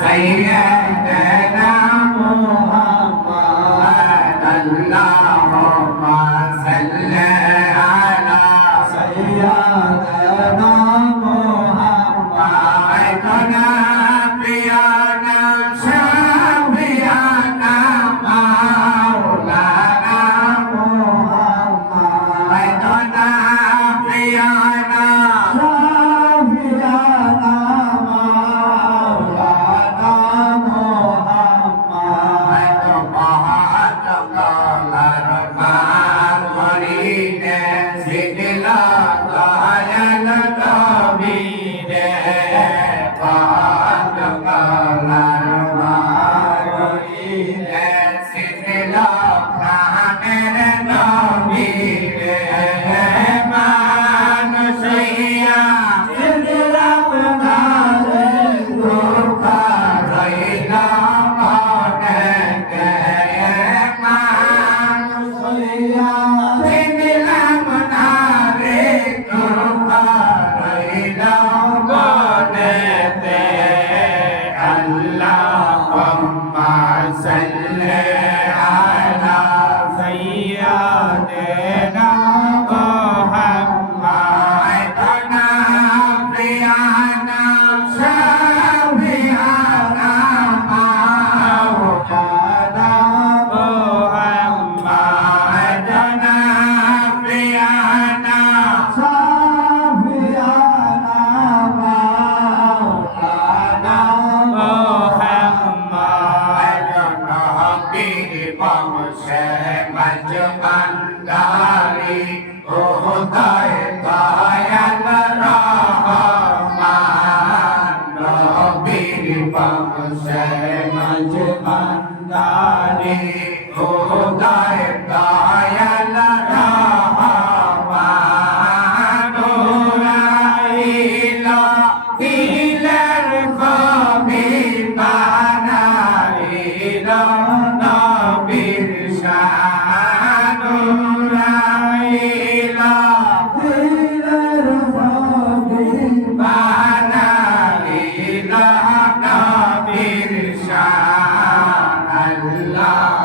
Sayyidina Muhammad Allah Allahumma salli ala sayyidina দারি ওহদায় দয়াল রহমান নবীর বংশে মজমান দারি ওহদায় দয়াল Alhamdulillah.